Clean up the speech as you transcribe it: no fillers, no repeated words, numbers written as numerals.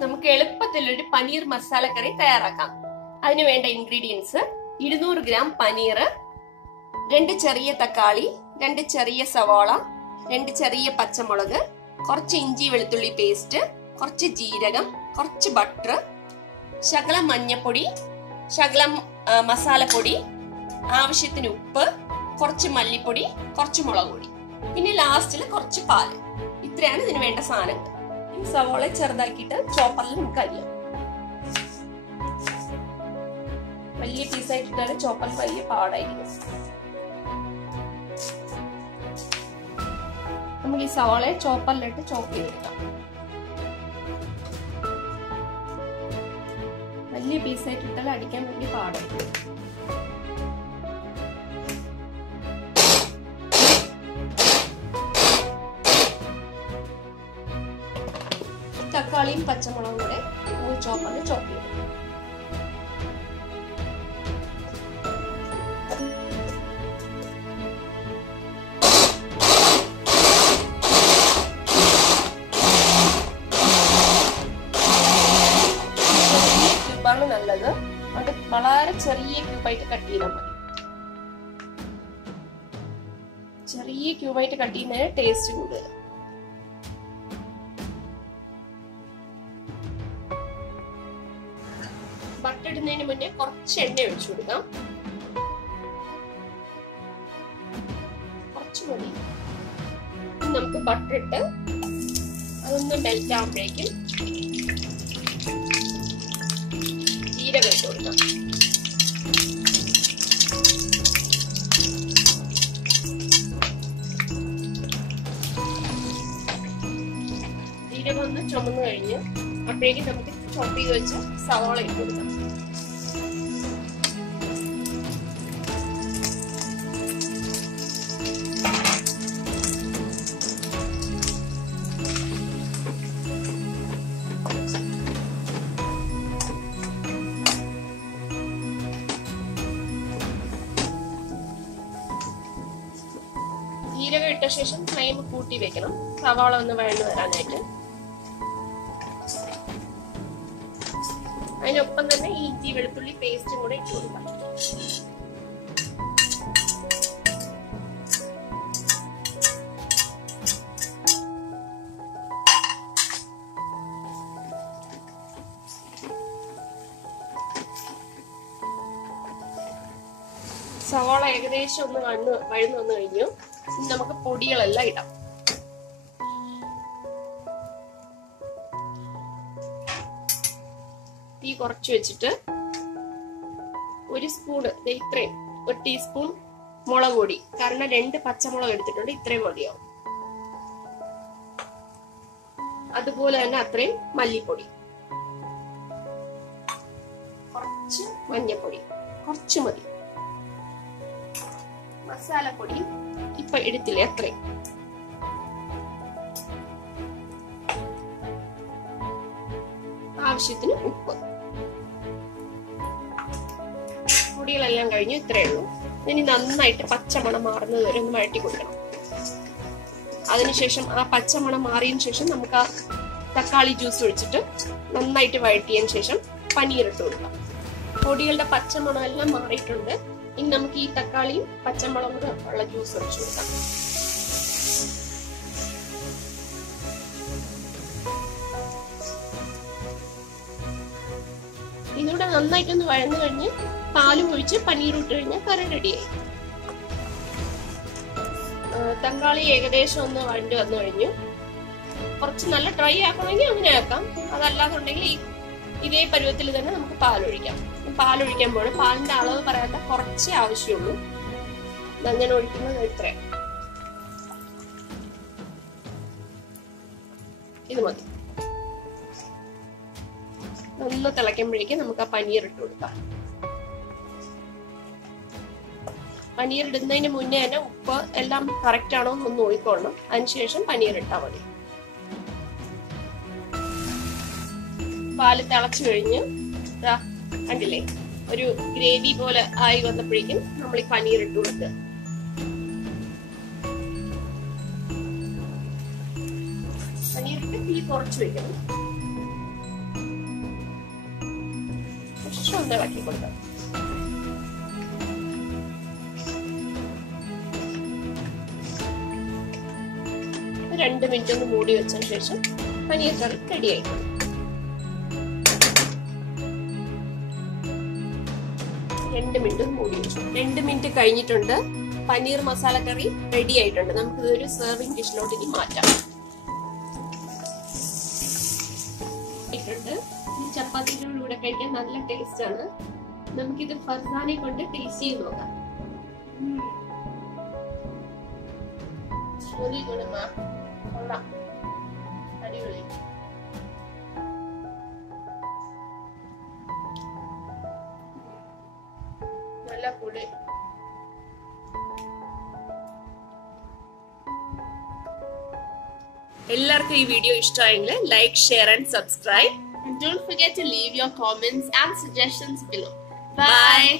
നമുക്ക് എളുപ്പത്തിൽ ഒരു പനീർ മസാല കറി തയ്യാറാക്കാം. അതിന് വേണ്ട ഇൻഗ്രീഡിയൻസ്: 200 ഗ്രാം പനീർ, 2 ചെറിയ തക്കാളി, 2 ചെറിയ സവാള, 2 ചെറിയ പച്ചമുളക്, കുറച്ച് ഇഞ്ചി വെളുത്തുള്ളി പേസ്റ്റ്, കുറച്ച് ജീരകം, കുറച്ച് ബട്ടർ, ശകലം മഞ്ഞപ്പൊടി, ശകലം മസാലപ്പൊടി, ആവശ്യത്തിന് ഉപ്പ്, കുറച്ച് മല്ലിപ്പൊടി, കുറച്ച് മുളക് പൊടി, പിന്നെ ലാസ്റ്റിൽ കുറച്ച് പാല്. ഇത്രയാണ് ഇതിന് വേണ്ട സാധനങ്ങൾ. ഈ സവാള ചെറുതാക്കിയിട്ട് ചോപ്പറിൽ നമുക്ക് അരിയാം. വലിയ പീസായിട്ടിട്ടാണ് ചോപ്പറിൽ വലിയ പാടായിരിക്കും. നമുക്ക് ഈ സവാളയെ ചോപ്പറിലിട്ട് ചോപ്പ് ചെയ്തെടുക്കാം. വലിയ പീസായിട്ടിട്ടാൽ അടിക്കാൻ വലിയ പാടായിരിക്കും. തക്കാളിയും പച്ചമുളകും കൂടെ ചോപ്പറിൽ ചോപ്പ് ചെയ്യും. ക്യൂബാണ് നല്ലത്. അത് വളരെ ചെറിയ ക്യൂബായിട്ട് കട്ട് ചെയ്താൽ മതി. ചെറിയ ക്യൂബായിട്ട് കട്ട് ചെയ്യുന്നതിന് ടേസ്റ്റ് കൂടുതൽ. ബട്ടർ ഇടുന്നതിന് മുന്നേ കുറച്ച് എണ്ണ ഒഴിച്ചു കൊടുക്കാം. കുറച്ച് മതി. നമുക്ക് ബട്ടർ ഇട്ട് അതൊന്ന് മെൽറ്റ് ആകുമ്പോഴേക്കും ജീരകം ഇട്ട് കൊടുക്കാം. ജീരകം ഒന്ന് ചുമന്ന് കഴിഞ്ഞ് അപ്പോഴേക്കും നമുക്ക് ചോപ്പ് ചെയ്ത് വെച്ച് സവാള ഇട്ട് കൊടുക്കാം. ജീരകം ഇട്ട ശേഷം ഫ്ലെയിം കൂട്ടി വെക്കണം, സവാള ഒന്ന് വഴന്നു വരാനായിട്ട്. അതിനൊപ്പം തന്നെ ഇഞ്ചി വെളുത്തുള്ളി പേസ്റ്റും കൂടെ ഇട്ട് കൊടുക്കാം. സവാള ഏകദേശം ഒന്ന് വഴന്നു വന്നു കഴിഞ്ഞു. ഇനി നമുക്ക് പൊടികളെല്ലാം ഇടാം. തീ കുറച്ച് വെച്ചിട്ട് ഒരു സ്പൂണ്, ഇത്രയും, ഒരു ടീസ്പൂൺ മുളക് പൊടി. കാരണം 2 പച്ചമുളക് എടുത്തിട്ടുണ്ട്, ഇത്രയും മതിയാവും. അതുപോലെ തന്നെ അത്രയും മല്ലിപ്പൊടി, കുറച്ച് മഞ്ഞപ്പൊടി, കുറച്ച് മതി. മസാലപ്പൊടി ഇപ്പൊ എടുത്തില്ലേ, അത്രയും. ആവശ്യത്തിന് ഉപ്പ്. പൊടികളെല്ലാം കഴിഞ്ഞു, ഇത്രയേ ഉള്ളൂ. ഇനി നന്നായിട്ട് പച്ചമണം മാറുന്നത് വരെ ഒന്ന് വഴറ്റി കൊടുക്കണം. അതിനുശേഷം ആ പച്ചമണം മാറിയതിനു ശേഷം നമുക്ക് ആ തക്കാളി ജ്യൂസ് ഒഴിച്ചിട്ട് നന്നായിട്ട് വഴറ്റിയതിനു ശേഷം പനീർ ഇട്ട് കൊടുക്കാം. പൊടികളുടെ പച്ചമണം എല്ലാം മാറിയിട്ടുണ്ട്. ഇനി നമുക്ക് ഈ തക്കാളിയും പച്ചമുളകും കൂടെ ഉള്ള ജ്യൂസ് ഒഴിച്ചു കൊടുക്കാം. ഇതിലൂടെ നന്നായിട്ടൊന്ന് വഴന്നു കഴിഞ്ഞ് പാലും ഒഴിച്ച് പനീർ ഇട്ട് കഴിഞ്ഞാൽ കറി റെഡിയായി. തക്കാളി ഏകദേശം ഒന്ന് വഴണ്ട് വന്നു കഴിഞ്ഞു. കുറച്ച് നല്ല ഡ്രൈ ആക്കണമെങ്കിൽ അങ്ങനെ ആക്കാം. അതല്ലാതുണ്ടെങ്കിൽ ഇതേ പരുവത്തിൽ തന്നെ നമുക്ക് പാലൊഴിക്കാം. പാലൊഴിക്കാൻ പോകണം. പാലിന്റെ അളവ് പറയാത്ത കുറച്ചേ ആവശ്യമുള്ളൂ. ഞാൻ ഒഴിക്കുന്നത് ഇത്ര, ഇത് മതി. ഒന്ന് തിളയ്ക്കുമ്പോഴേക്കും നമുക്ക് ആ പനീർ ഇട്ട് കൊടുക്കാം. പനീർ ഇടുന്നതിന് മുന്നേ തന്നെ ഉപ്പ് എല്ലാം കറക്റ്റ് ആണോ എന്ന് നോക്കിക്കൊള്ളണം. അതിനുശേഷം പനീർ ഇട്ടാൽ മതി. പാല് തിളച്ചു കഴിഞ്ഞ് കണ്ടില്ലേ, ഒരു ഗ്രേവി പോലെ ആയി വന്നപ്പോഴേക്കും നമ്മൾ ഈ പനീർ ഇട്ട് കൊടുക്കുക. പനീർ ഇട്ട് തീ കുറച്ച് വെക്കണം. ഒന്ന് ഇളക്കി കൊടുക്കാം. 2 മിനിറ്റ് ഒന്ന് മൂടി വെച്ചതിന് ശേഷം പനീർ കറി റെഡി ആയിട്ടുണ്ട്. 2 മിനിറ്റ് മൂടി വെച്ചു. 2 മിനിറ്റ് കഴിഞ്ഞിട്ടുണ്ട്. പനീർ മസാല കറി റെഡി ആയിട്ടുണ്ട്. നമുക്ക് ഇതൊരു സെർവിംഗ് ഡിഷിലോട്ട് ഇനി മാറ്റാം. ചപ്പാത്തിയുടെ കൂടെ കഴിക്കാൻ നല്ല ടേസ്റ്റ് ആണ്. നമുക്കിത് ഫർസാനെ കൊണ്ട് ടേസ്റ്റ് ചെയ്ത് നോക്കാം. അടിപൊളി. നല്ല പൊടി. എല്ലാവർക്കും ഈ വീഡിയോ ഇഷ്ടമായെങ്കിൽ like, share and subscribe. And don't forget to leave your comments and suggestions below. Bye.